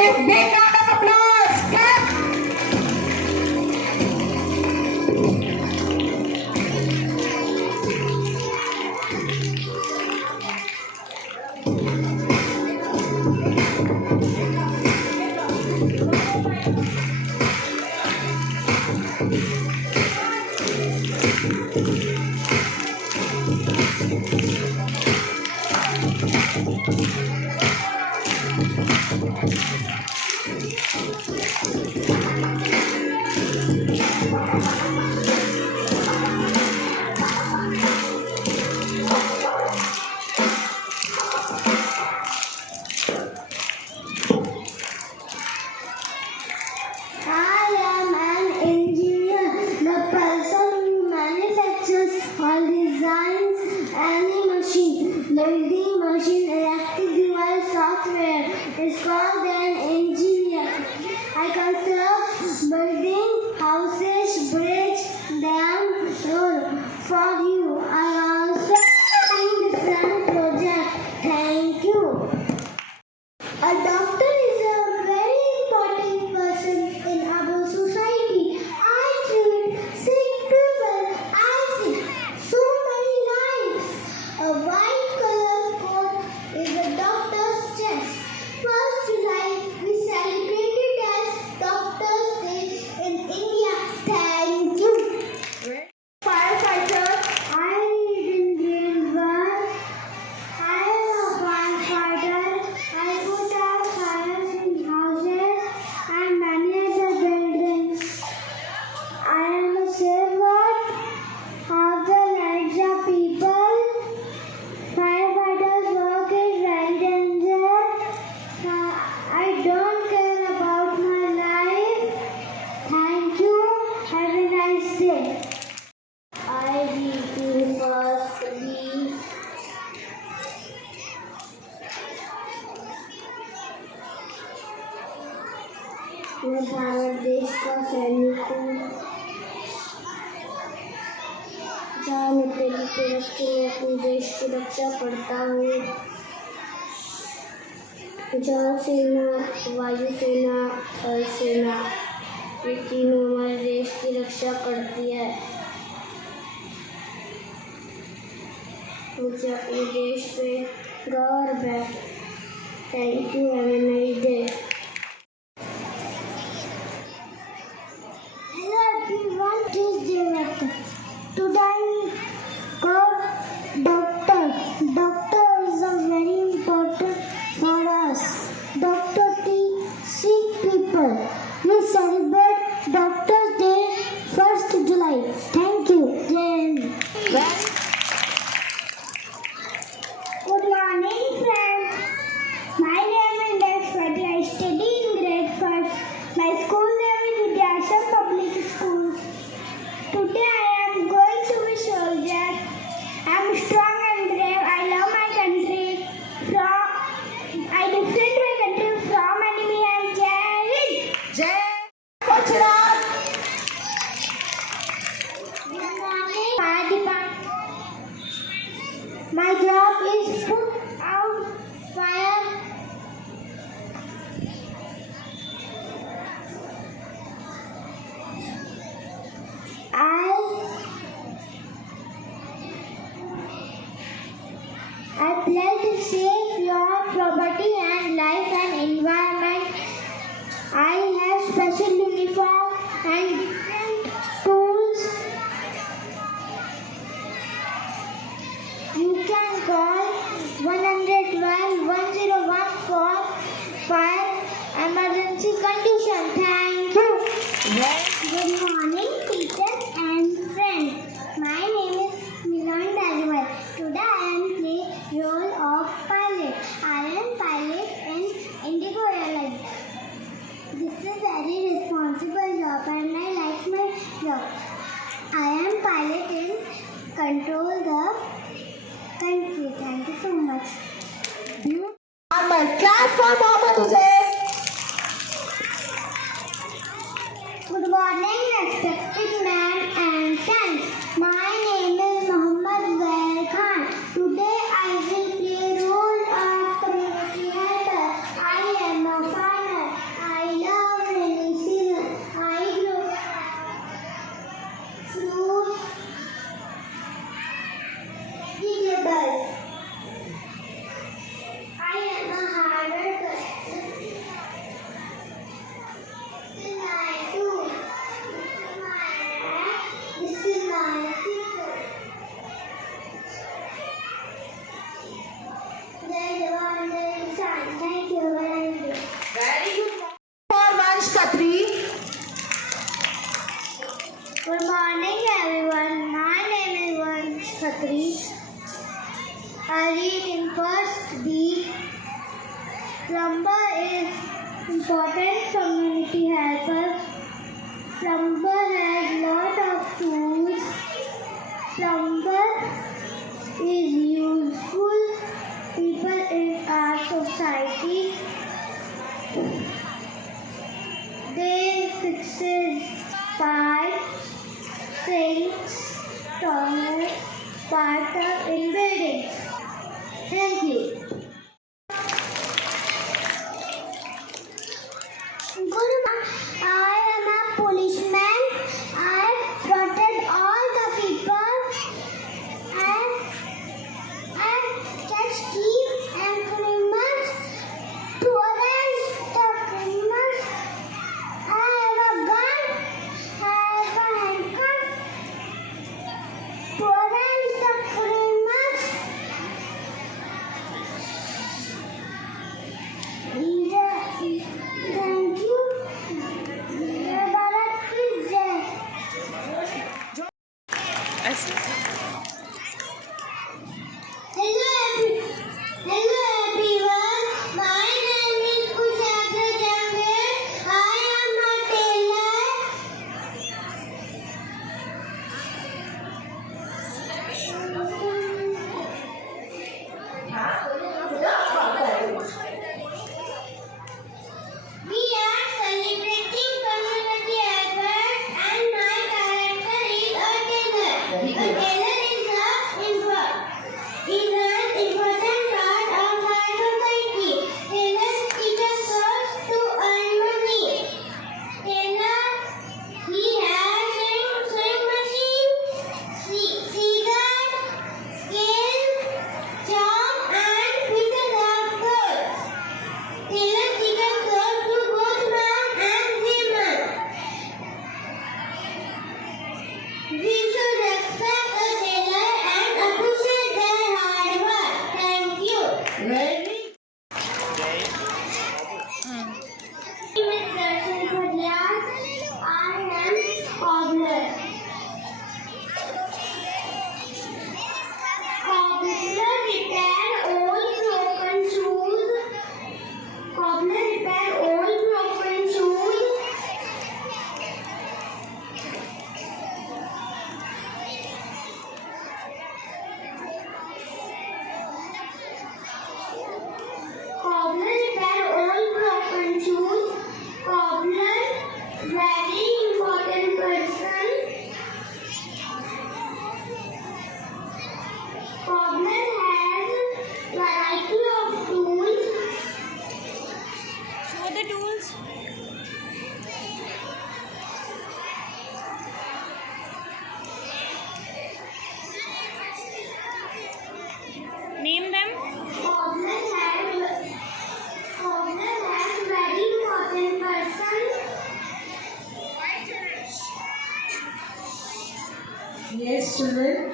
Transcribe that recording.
a big round of applause. Clap. Building machine, electric device, software is called an engineer. I construct building, houses, bridge, dam, road for you. I also do different projects. Thank you. A doctor is a very important person in our society. I treat sick people. I see so many lives. A white color coat is a doctor's chest. 1st July we celebrate it as Doctor's Day in India. Thank you. Firefighter, I live in grade 1. I am a firefighter. I put out fires in houses and manage the buildings. I am a saver of the lives of people. Firefighters' work is very dangerous. I don't care about my life. Thank you. Have a nice day. I read you firstly. मैं भारत देश का सैनिक हूँ। जहाँ मित्र की तरफ से मैं अपने देश की रक्षा करता हूँ। जल सेना, वायु सेना, थल सेना, ये तीनों हमारे देश की रक्षा करती है। मुझे अपने देश पे गर्व है। Thank you. Have a nice day. Hello everyone, this is Director. Today we go doctor. Doctor is a very important for us. Doctor see people. We celebrate Doctor's Day 1st July. Thank you. Good morning friends. My name is Dashwati. I study in grade 1st. My school name is Vidyasham Public School. Today I am going to be soldier. I am strong and brave. I love my country. I defend my country from enemy and Jai Hind. Jai Gujarat. Good morning, fire department. My job is put out fire. I pledge to save your property and life and environment. I have special uniform and different tools. You can call 112-101 for fire emergency condition. Thank you. Good morning, teachers and friends. My name is Milan Daliwal. Today I am playing role of pilot. I am pilot in Indigo Airlines. This is very responsible job and I like my job. I am pilot in control the country. Thank you so much. Clap for Mohammed Hussain. Good morning, respected man and friends. My name is Muhammad Zaid Khan. Today I will play role of community helper. I am a farmer. story. I read in first D. Plumber is important community helper. Plumber has lot of tools. Plumber is useful people in our society. They fixes pipes, sinks, toilets, bathtub in buildings. Thank you. I am a policeman. I protect all the people. I catch thieves and criminals to arrest the criminals. I have a gun. I have a handcuff to arrest the criminals. Thank you. जय भारत की जय. Hello everyone. My name is Kushatra Jambir. I am a tailor. We are celebrating community effort and my character is a tailor. A tailor is an important part of our society. Tailors teach us clothes to earn money. Tailor, he has sewing machine, scissors, scale, chalk and pieces of clothes. Tailor teaches clothes to both men and women. We should respect a tailor and appreciate their hard work. Thank you. With Darshan Khadiyar, I am cobbler. Cobbler repair old broken shoes. Cobbler repair old broken shoes. Cobbler repair old broken shoes. Cobbler, very important person. Cobbler has variety of tools. Show the tools. Name them. Cobbler has very important person. Yes, children.